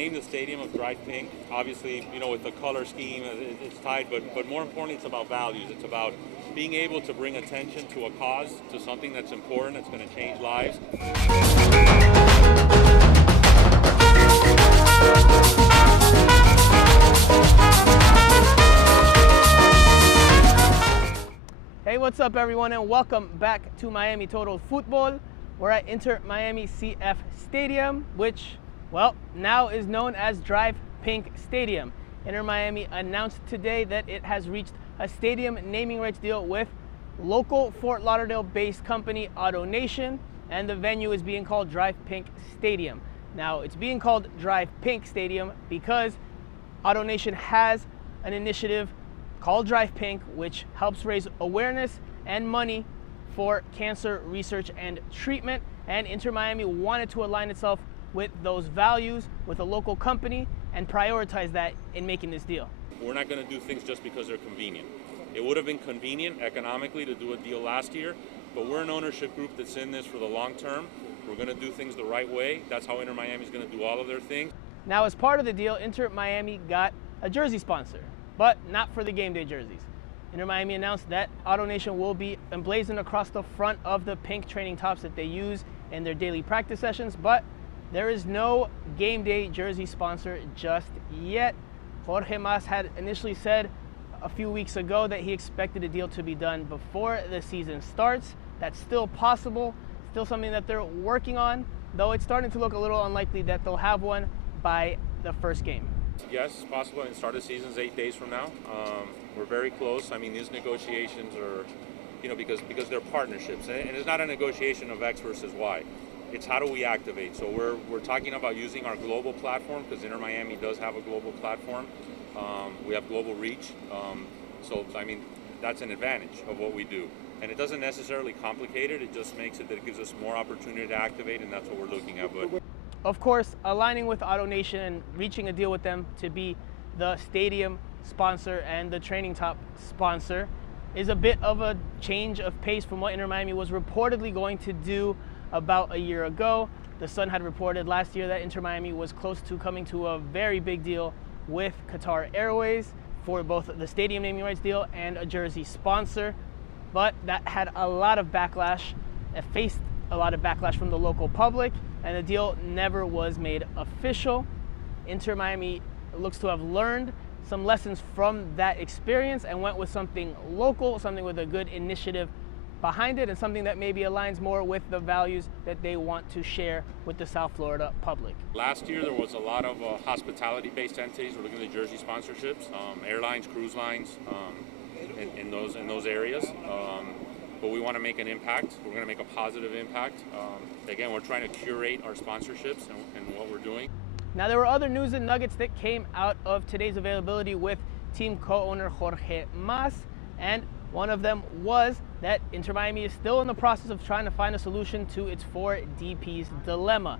name the stadium of Drive Pink. Obviously, with the color scheme, it's tied, but more importantly, it's about values. It's about being able to bring attention to a cause, to something that's important, that's going to change lives. Hey, what's up everyone, and welcome back to Miami Total Football. We're at Inter Miami CF Stadium, which, well, now is known as Drive Pink Stadium. Inter Miami announced today that it has reached a stadium naming rights deal with local Fort Lauderdale-based company Autonation, and the venue is being called Drive Pink Stadium. Now, it's being called Drive Pink Stadium because Autonation has an initiative called Drive Pink, which helps raise awareness and money for cancer research and treatment. And Inter Miami wanted to align itself with those values with a local company and prioritize that in making this deal. We're not going to do things just because they're convenient. It would have been convenient economically to do a deal last year, but we're an ownership group that's in this for the long term. We're going to do things the right way. That's how Inter Miami is going to do all of their things. Now, as part of the deal, Inter Miami got a jersey sponsor, but not for the game day jerseys. Inter Miami announced that Autonation will be emblazoned across the front of the pink training tops that they use in their daily practice sessions, but there is no game day jersey sponsor just yet. Jorge Mas had initially said a few weeks ago that he expected a deal to be done before the season starts. That's still possible, still something that they're working on, though it's starting to look a little unlikely that they'll have one by the first game. Yes, it's possible. The start of the season is 8 days from now. We're very close. I mean, these negotiations are, because they're partnerships, and it's not a negotiation of X versus Y. It's how do we activate. So we're talking about using our global platform, because Inter Miami does have a global platform. We have global reach. So I mean, that's an advantage of what we do. And it doesn't necessarily complicate it. It just makes it that it gives us more opportunity to activate, and that's what we're looking at. But of course, aligning with Autonation and reaching a deal with them to be the stadium sponsor and the training top sponsor is a bit of a change of pace from what Inter Miami was reportedly going to do about a year ago. The Sun had reported last year that Inter Miami was close to coming to a very big deal with Qatar Airways for both the stadium naming rights deal and a jersey sponsor, but that had a lot of backlash. It faced a lot of backlash from the local public, and the deal never was made official. Inter Miami looks to have learned some lessons from that experience and went with something local, something with a good initiative behind it, and something that maybe aligns more with the values that they want to share with the South Florida public. last year there was a lot of hospitality-based entities. We're looking at jersey sponsorships, airlines, cruise lines, in those areas. But we want to make an impact. We're going to make a positive impact. Again, we're trying to curate our sponsorships and what we're doing. Now, there were other news and nuggets that came out of today's availability with team co-owner Jorge Mas, and one of them was that Inter Miami is still in the process of trying to find a solution to its 4 DPs dilemma.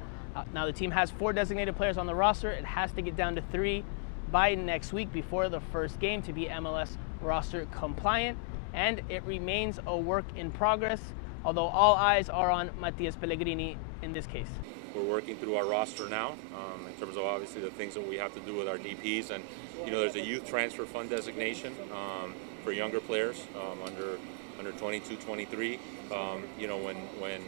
Now, the team has 4 designated players on the roster. It has to get down to 3 by next week before the first game to be MLS roster compliant, and it remains a work in progress, although all eyes are on Matias Pellegrini in this case. We're working through our roster now in terms of obviously the things that we have to do with our DPs, and there's a youth transfer fund designation for younger players under 22, 23. When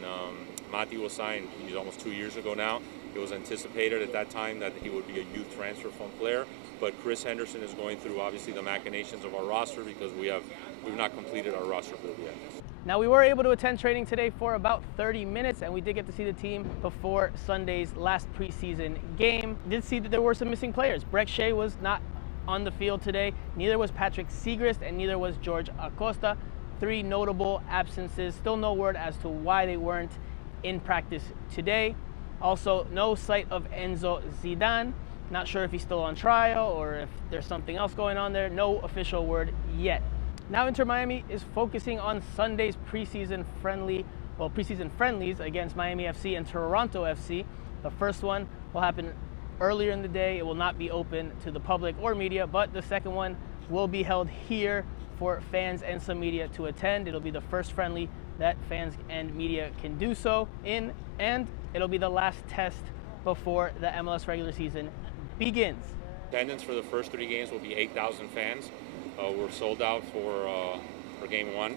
Mati was signed, he's almost 2 years ago now, it was anticipated at that time that he would be a youth transfer fund player, but Chris Henderson is going through obviously the machinations of our roster because we've not completed our roster build yet. Now, we were able to attend training today for about 30 minutes, and we did get to see the team before Sunday's last preseason game. Did see that there were some missing players. Breck Shea was not on the field today, neither was Patrick Segrist, and neither was George Acosta. 3 notable absences. Still no word as to why they weren't in practice today. Also, no sight of Enzo Zidane. Not sure if he's still on trial or if there's something else going on there. No official word yet. Now, Inter Miami is focusing on Sunday's preseason friendlies against Miami FC and Toronto FC. The first one will happen earlier in the day. It will not be open to the public or media, but the second one will be held here for fans and some media to attend. It'll be the first friendly that fans and media can do so in, and it'll be the last test before the MLS regular season begins. Attendance for the first 3 games will be 8,000 fans. We're sold out for game 1.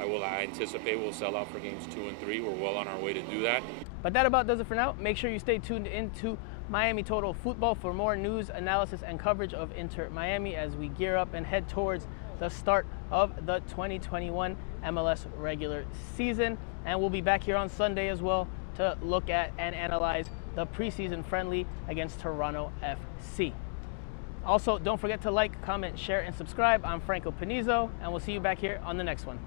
I anticipate we'll sell out for games 2 and 3. We're well on our way to do that. But that about does it for now. Make sure you stay tuned into Miami Total Football for more news, analysis, and coverage of Inter Miami as we gear up and head towards the start of the 2021 MLS regular season. And we'll be back here on Sunday as well to look at and analyze the preseason friendly against Toronto FC. Also, don't forget to like, comment, share, and subscribe. I'm Franco Panizo, and we'll see you back here on the next one.